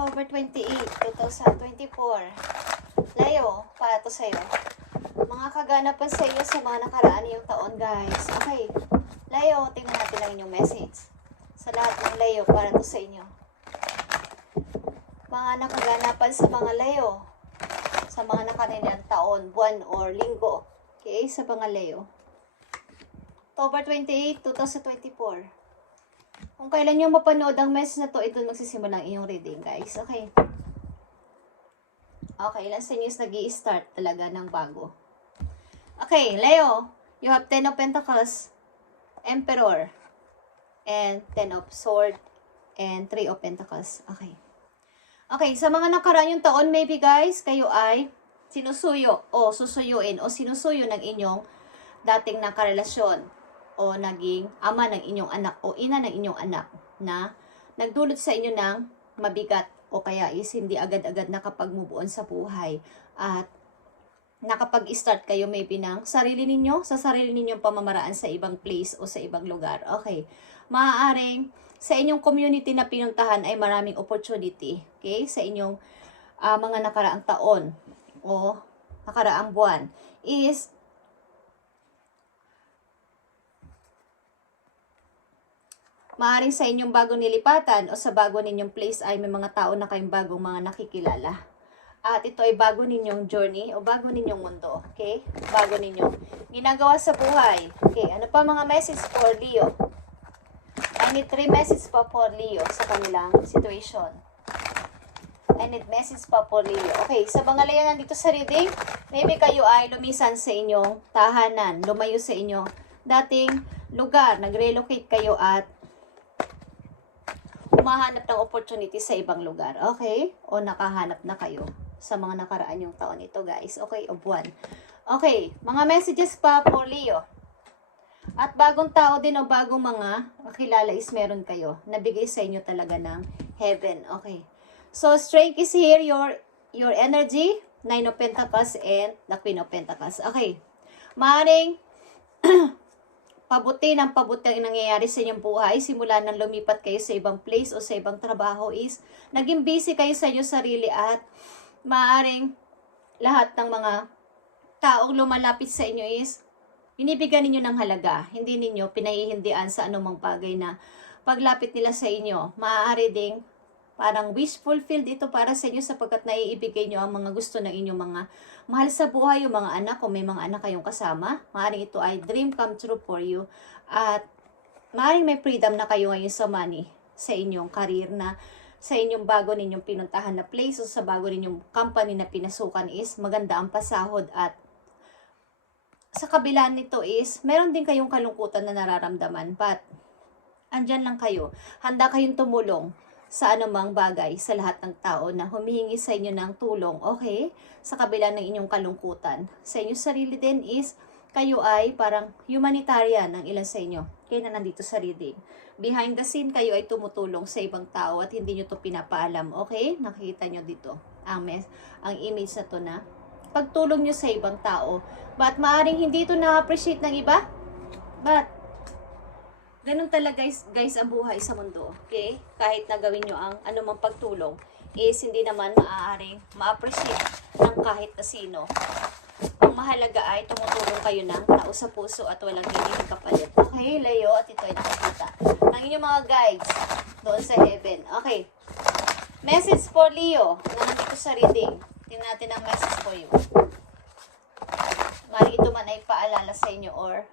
October 28, 2024. Leo, para to sa'yo. Mga kaganapan sa iyo sa mga nakaraan yung taon, guys. Okay. Leo, tingnan natin ang inyong message. Sa lahat ng Leo, para to sa inyo. Mga nakaganapan sa mga Leo. Sa mga nakanilang taon, buwan, or linggo. Okay, sa mga Leo. October 28, 2024. Kung kailan nyo mapanood ang message na to, ito magsisimula ang iyong reading, guys. Okay. Okay, ilan sa inyo is nag-i-start talaga ng bago. Okay, Leo, you have 10 of Pentacles, Emperor, and 10 of Swords, and 3 of Pentacles. Okay. Okay, sa mga nakaraan yung taon, maybe guys, kayo ay sinusuyo o susuyuin o sinusuyo ng inyong dating nakarelasyon o naging ama ng inyong anak o ina ng inyong anak na nagdulot sa inyo ng mabigat o kaya is hindi agad-agad nakapag-move on sa buhay at nakapag-start kayo maybe ng sarili ninyo, sa sarili ninyong pamamaraan sa ibang place o sa ibang lugar. Okay. Maaaring sa inyong community na pinuntahan ay maraming opportunity, okay, sa inyong mga nakaraang taon o nakaraang buwan is maaaring sa inyong bagong nilipatan o sa bago ninyong place ay may mga tao na kayong bagong mga nakikilala. At ito ay bago ninyong journey o bago ninyong mundo. Okay? Bago ninyong ginagawa sa buhay. Okay, ano pa mga message for Leo? I need 3 messages pa for Leo sa kanilang situation. I need message pa for Leo. Okay, sa mga Leo nandito sa reading, maybe kayo ay lumisan sa inyong tahanan, lumayo sa inyong dating lugar, nag-relocate kayo at humahanap ng opportunity sa ibang lugar. Okay? O nakahanap na kayo sa mga nakaraan yung taon ito, guys. Okay? O buwan. Okay. Mga messages pa for Leo. At bagong tao din o bagong mga kakilala is meron kayo. Nabigay sa inyo talaga ng heaven. Okay. So, strength is here. Your energy. 9 of Pentacles and the Queen of Pentacles. Okay. Maaaring pabuti ng pabuti ang nangyayari sa inyong buhay, simula nang lumipat kayo sa ibang place o sa ibang trabaho is, naging busy kayo sa inyong sarili at maaaring lahat ng mga taong lumalapit sa inyo is, binibigyan ninyo ng halaga. Hindi ninyo pinahihindian sa anumang bagay na paglapit nila sa inyo. Maaari ding parang wish fulfilled ito para sa inyo sapagkat naiibigay nyo ang mga gusto ng inyong mga mahal sa buhay, yung mga anak, kung may mga anak kayong kasama. Maaaring ito ay dream come true for you. At maaaring may freedom na kayo ngayon sa money, sa inyong career na, sa inyong bago ninyong pinuntahan na place o sa bago ninyong company na pinasukan is maganda ang pasahod. At sa kabila nito is, meron din kayong kalungkutan na nararamdaman. But, andyan lang kayo. Handa kayong tumulong sa anumang bagay sa lahat ng tao na humihingi sa inyo ng tulong, okay? Sa kabila ng inyong kalungkutan. Sa inyong sarili din is, kayo ay parang humanitarian ng ilan sa inyo. Kaya na nandito sa reading. Behind the scene, kayo ay tumutulong sa ibang tao at hindi nyo to pinapaalam, okay? Nakikita nyo dito ang image na to na pagtulong nyo sa ibang tao. But maaring hindi ito na-appreciate ng iba. But ganun talaga guys ang buhay sa mundo. Okay? Kahit na gawin nyo ang anumang pagtulong, is hindi naman maaaring ma-appreciate ng kahit na sino. Ang mahalaga ay tumutulong kayo ng tao sa puso at walang hindi kapalit. Okay, Leo, at ito ay nakikita ng inyong mga guides doon sa heaven. Okay. Message for Leo na nandito sa reading. Tingnan natin ang message for you. Mali ito man ay paalala sa inyo or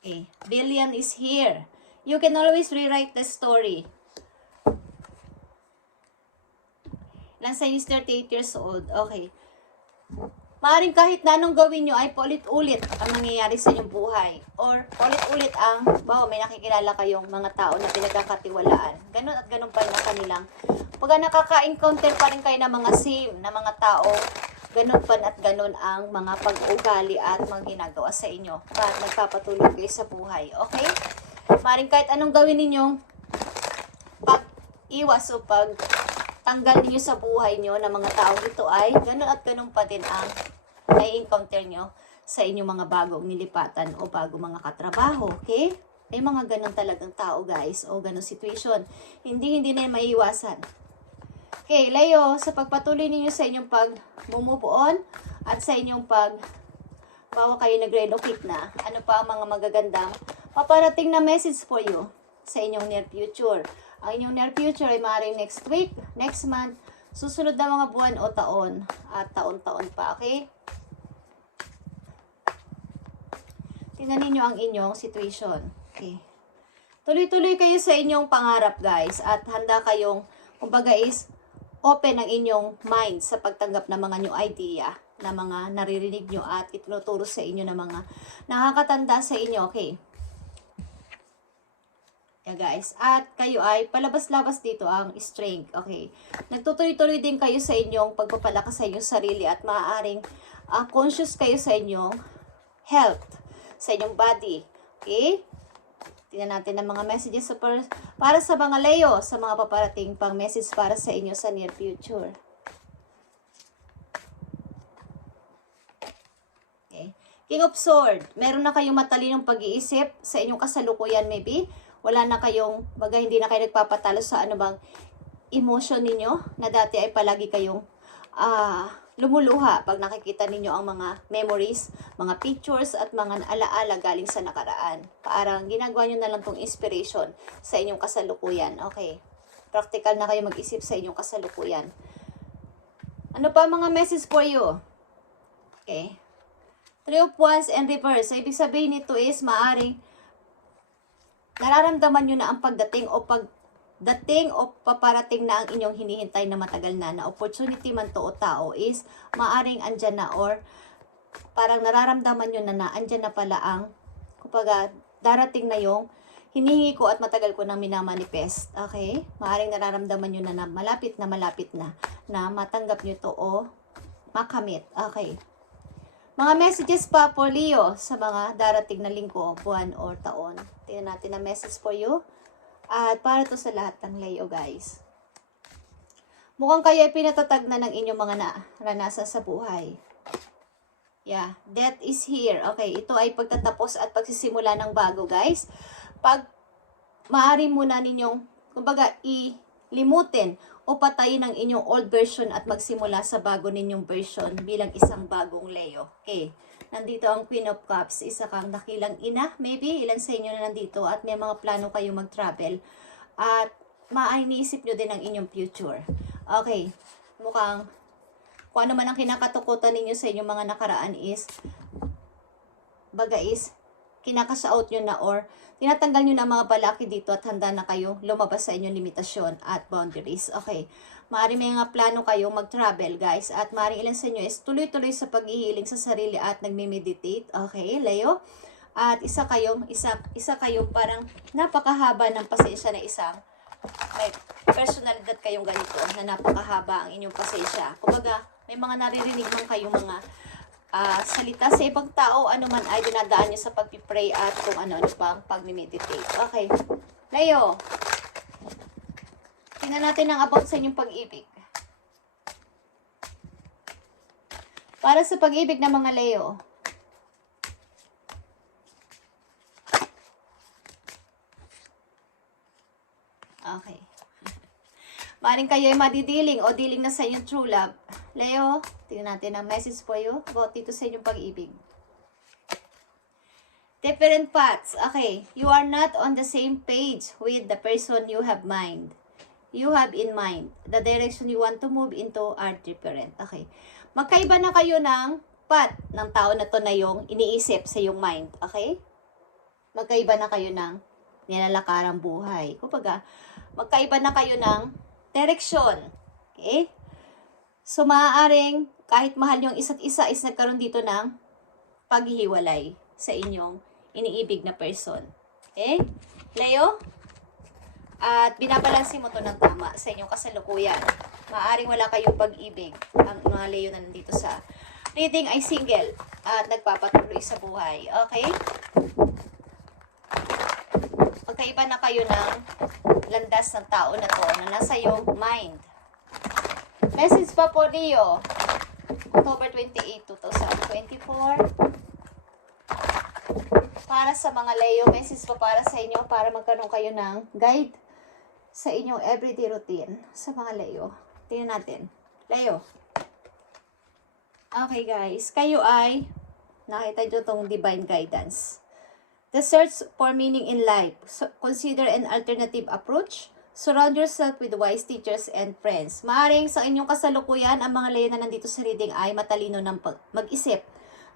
okay. Billion is here. You can always rewrite the story. Lang sa is 38 years old. Okay. Maaring kahit na anong gawin nyo ay paulit-ulit ang nangyayari sa inyong buhay. Or paulit-ulit ang, may nakikilala kayong mga tao na pinagkakatiwalaan. Ganun at ganun pa rin ang kanilang. Pagka nakaka-encounter pa rin kayo ng mga same na mga tao, ganun pa at ganun ang mga pag-ugali at mga ginagawa sa inyo. At nagpapatuloy kayo sa buhay. Okay? Maring kahit anong gawin ninyong pag-iwas o pag-tanggal ninyo sa buhay nyo ng mga taong ito ay ganun at ganun pa din ang nai-encounter nyo sa inyong mga bagong nilipatan o bagong mga katrabaho. Okay? May mga ganun talagang tao, guys, o ganun situation. Hindi na yan maiiwasan. Okay, Leo, sa pagpatuloy ninyo sa inyong pag-move on at sa inyong bawa kayo nag-relocate na, ano pa ang mga magagandang paparating na message for you sa inyong near future. Ang inyong near future ay maaaring next week, next month, susunod na mga buwan o taon, at taon-taon pa, okay? Tingnan ninyo ang inyong situation. Okay. Tuloy-tuloy kayo sa inyong pangarap, guys, at handa kayong, kumbaga is, open ang inyong mind sa pagtanggap ng mga new idea na mga naririnig nyo at itinuturo sa inyo ng mga nakakatanda sa inyo, okay? Yeah, guys. At kayo ay palabas-labas dito ang strength, okay? Nagtutuloy-tuloy din kayo sa inyong pagpapalakas sa inyong sarili at maaaring conscious kayo sa inyong health, sa inyong body, okay? Tingnan natin ang mga messages para sa mga Leo, sa mga paparating pang message para sa inyo sa near future. King of Swords, meron na kayong matalinong pag-iisip sa inyong kasalukuyan maybe. Wala na kayong, hindi na kayo nagpapatalo sa anumang emotion ninyo na dati ay palagi kayong lumuluha pag nakikita ninyo ang mga memories, mga pictures at mga alaala galing sa nakaraan. Parang ginagawa nyo na lang tong inspiration sa inyong kasalukuyan. Okay. Practical na kayo mag-isip sa inyong kasalukuyan. Ano pa mga message for you? Okay. Three of Wands and reverse. So, ibig sabihin nito is maaring nararamdaman nyo na ang pagdating o paparating na ang inyong hinihintay na matagal na opportunity man to o tao is maaring andyan na or parang nararamdaman nyo na andyan na pala ang kumbaga darating na yung hinihingi ko at matagal ko nang minamanifest. Okay? Maaring nararamdaman nyo na malapit na matanggap nyo to o makamit. Okay. Mga messages pa for Leo sa mga darating na linggo, buwan, or taon. Tingnan natin ang message for you. At para to sa lahat ng Leo, guys. Mukhang kayo ay pinatatag na ng inyong mga naranasan sa buhay. Yeah, death is here. Okay, ito ay pagtatapos at pagsisimula ng bago, guys. Maaari muna ninyong, kumbaga, ilimutin o patayin ang inyong old version at magsimula sa bago ninyong version bilang isang bagong Leo. Okay. Nandito ang Queen of Cups. Isa kang dakilang ina. Maybe ilan sa inyo na nandito at may mga plano kayong mag-travel. At iniisip nyo din ang inyong future. Okay. Mukhang kung ano man ang kinakatukutan ninyo sa inyong mga nakaraan is kinakasa-out nyo na or tinatanggal nyo na mga balaki dito at handa na kayong lumabas sa inyong limitasyon at boundaries. Okay. Maaari may mga plano kayong mag-travel, guys. At maaari ilan sa inyo is tuloy-tuloy sa pag-ihiling sa sarili at nagme-meditate. Okay, Leo? At isa kayong parang napakahaba ng pasensya na may personalidad kayong ganito na napakahaba ang inyong pasensya. Kumbaga, may mga naririnig man kayong mga salita sa ibang tao, ano man ay dinadaan nyo sa pag-pray at kung ano pang pag-meditate. Okay. Leo, tingnan natin ang about sa inyong pag-ibig. Para sa pag-ibig ng mga Leo. Okay. Maring kayo ay madidiling o dealing na sa inyong true love. Leo, tingnan natin ang message for you about dito sa inyong pag-ibig. Different paths. Okay. You are not on the same page with the person you have in mind. The direction you want to move into are different. Okay. Magkaiba na kayo ng path ng tao na to na yung iniisip sa yung mind. Okay? Magkaiba na kayo ng nilalakarang buhay. Kumbaga, magkaiba na kayo ng direction. Okay? So, maaaring kahit mahal yung isa't isa is nagkaroon dito ng paghihiwalay sa inyong iniibig na person. Okay? Leo? At binabalansin mo to ng tama sa inyong kasalukuyan. Maaaring wala kayong pag-ibig. Ang mga Leo na nandito sa reading ay single at nagpapatuloy sa buhay. Okay? Magkaiba na kayo ng landas ng tao na to na nasa iyong mind. Message pa po Leo. October 28, 2024. Para sa mga Leo, message pa para sa inyo para magkaroon kayo ng guide sa inyong everyday routine sa mga Leo. Tingnan natin. Leo. Okay guys, kayo ay nakita nyo tong divine guidance. The search for meaning in life. So, consider an alternative approach. Surround yourself with wise teachers and friends. Maaring sa inyong kasalukuyan, ang mga Leo na nandito sa reading ay matalino ng mag-isip.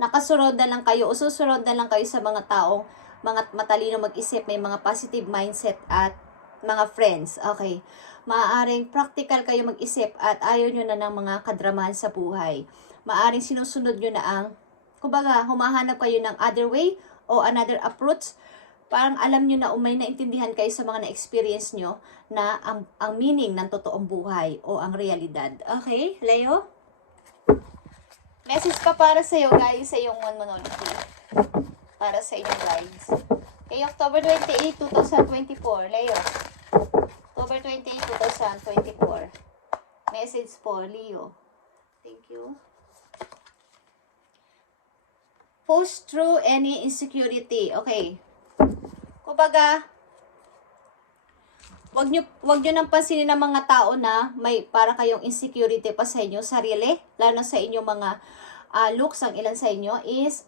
Nakasurround na lang kayo o susurround na lang kayo sa mga taong mga matalino mag-isip, may mga positive mindset at mga friends. Okay. Maaaring practical kayo mag-isip at ayaw nyo na ng mga kadramahan sa buhay. Maaaring sinusunod nyo na ang, kumbaga, humahanap kayo ng other way o another approach. Parang alam nyo na may naintindihan kayo sa mga na-experience nyo na ang meaning ng totoong buhay o ang realidad. Okay, Leo? Message pa para sa iyo guys sa iyong monology. Para sa inyong guides. Okay, October 28, 2024. Leo. October 28, 2024. Message for Leo. Thank you. Push through any insecurity. Okay. Kumbaga, wag nyo nang pansinin ng mga tao na may para kayong insecurity pa sa inyo sarili, lalo na sa inyong mga looks. Ang ilan sa inyo is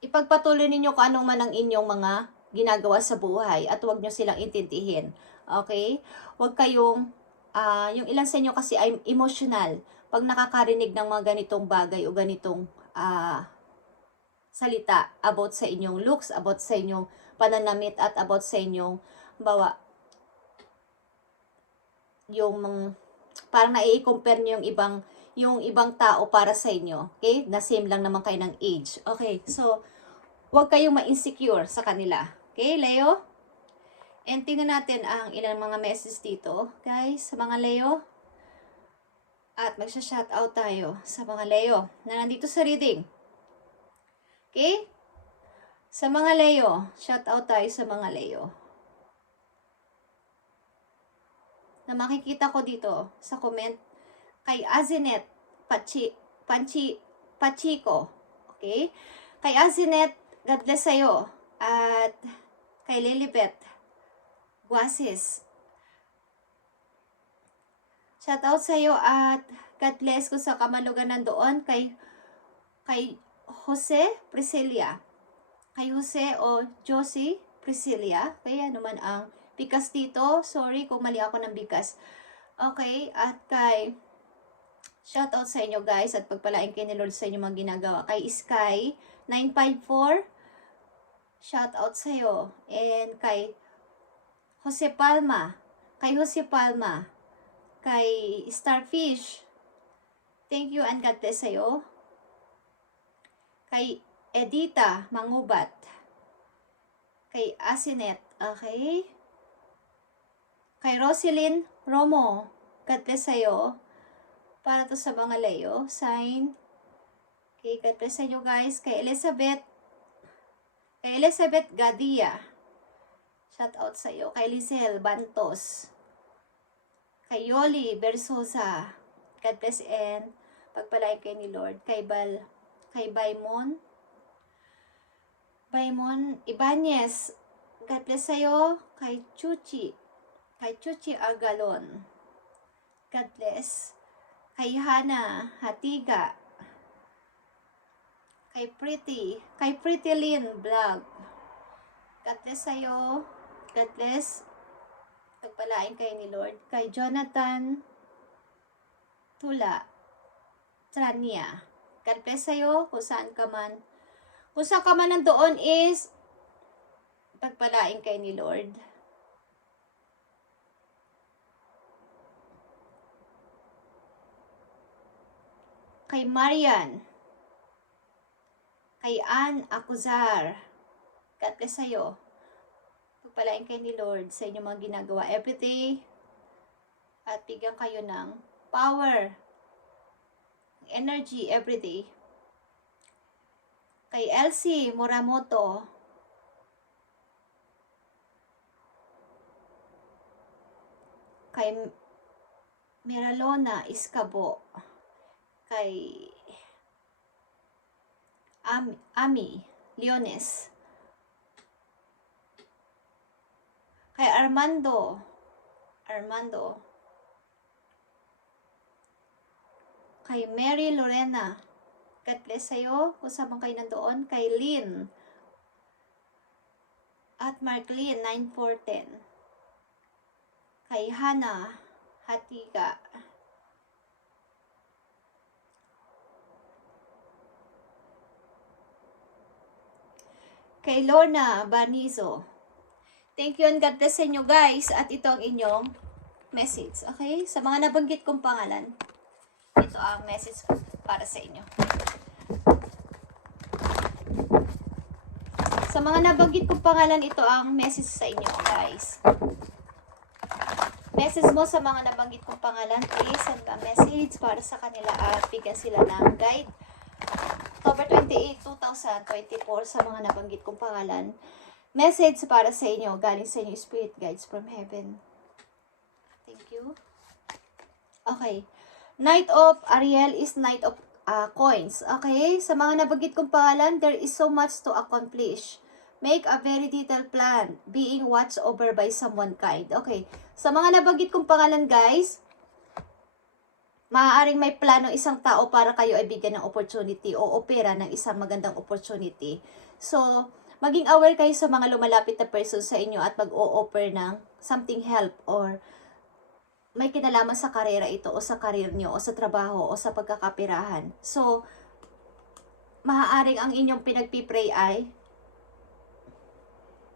ipagpatuloy ninyo kung anong man ang inyong mga ginagawa sa buhay at wag nyo silang intindihin. Okay? Wag kayong yung ilan sa inyo kasi ay emotional pag nakakarinig ng mga ganitong bagay o ganitong salita about sa inyong looks, about sa inyong pananamit at about sa inyong bawa yung parang nai-compare niyo yung ibang tao para sa inyo. Okay? Na same lang naman kayo ng age. Okay? So, huwag kayong ma-insecure sa kanila. Okay, Leo? And tingnan natin ang ilang mga messages dito, guys, sa mga Leo. At magsha-shoutout tayo sa mga Leo na nandito sa reading. Okay? Sa mga Leo, shoutout tayo sa mga Leo. Na makikita ko dito sa comment kay Azinet Pachico. Okay? Kay Azinet, God bless sa'yo. At kay Lilibet Guasis. Shout out sa'yo at God bless ko sa kamalugan nandoon kay Jose Priscilla. Kay Jose o Josie Priscilla. Kaya naman ang bigas dito. Sorry kung mali ako ng bigas. Okay, at kay shout out sa inyo guys at pagpalain kayo ni Lord sa inyo mga ginagawa. Kay Sky 954, shout out sa iyo. And kay Jose Palma, kay Starfish, thank you and God bless sa iyo. Kay Edita Mangubat, kay Asinet, okay? Kay Roselyn Romo, God bless sa'yo. Para to sa mga Leo, sign. Okay, God bless sa inyo guys. Kay Elizabeth Gadia, shout out sa iyo. Kay Lizel Bantos, kay Yoli Bersosa, God bless and pagpalain kay ni Lord. Kay Baymon Ibanez, God bless sa iyo. Kay Chuchi Agalon, God bless. Kay Hana Hatiga, kay Pretty Lynn Vlog, God bless sa'yo. God bless. Pagpalain kayo ni Lord. Kay Jonathan Tula Trania, God bless sa'yo kung saan ka man. Kung saan ka man nandoon is pagpalain kayo ni Lord. Kay Marian, kay Ann Acuzar, God bless sa'yo. Pagpalain kayo ni Lord sa inyong mga ginagawa everyday at bigyan kayo ng power, energy everyday. Kay Elsie Muramoto, kay Miralona Iscabo, kay Ami Leones. Kay Armando. Kay Mary Lorena. God bless sa'yo. Kung saan kayo nandoon. Kay Lynn. At Marklin, 9410. Kay Hannah Hatiga. Kay Lorna Banizo. Thank you and God bless sa inyo guys. At ito ang inyong message. Okay? Sa mga nabanggit kong pangalan, ito ang message para sa inyo. Sa mga nabanggit kong pangalan, ito ang message sa inyo guys. Message mo sa mga nabanggit kong pangalan, please send a message para sa kanila at bigyan sila ng guide. October 28, 2024 sa mga nabanggit kong pangalan. Message para sa inyo, galing sa inyo, Spirit Guides from Heaven. Thank you. Okay. Knight of Ariel is Knight of Coins. Okay? Sa mga nabanggit kong pangalan, there is so much to accomplish. Make a very detailed plan, being watched over by someone kind. Okay. Sa mga nabanggit kong pangalan, guys, maaaring may plano isang tao para kayo ay bigyan ng opportunity o opera ng isang magandang opportunity. So, maging aware kayo sa mga lumalapit na person sa inyo at mag-o-offer ng something help or may kinalaman sa karera ito o sa karir nyo o sa trabaho o sa pagkakapirahan. So, maaaring ang inyong pinagpipray ay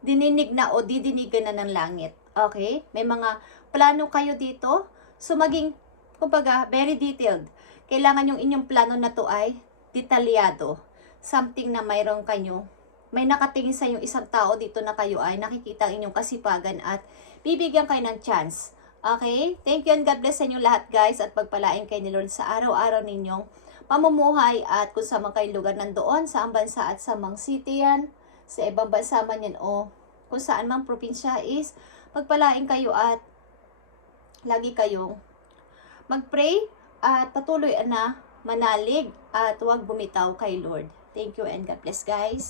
dininig na o didinigan na ng langit. Okay? May mga plano kayo dito. So, maging, kumbaga, very detailed. Kailangan yung inyong plano na to ay detalyado. Something na mayroon kayo. May nakatingin sa yung isang tao dito na kayo ay nakikita ang inyong kasipagan at bibigyan kayo ng chance. Okay? Thank you and God bless sa inyo lahat guys at pagpalain kayo ni Lord sa araw-araw ninyong pamumuhay at kung saan man kayong lugar nandoon, sa ang bansa at sa mang city yan, sa ibang bansa man yan o kung saan mang probinsya is pagpalain kayo at lagi kayong mag-pray at patuloy na manalig at huwag bumitaw kay Lord. Thank you and God bless guys.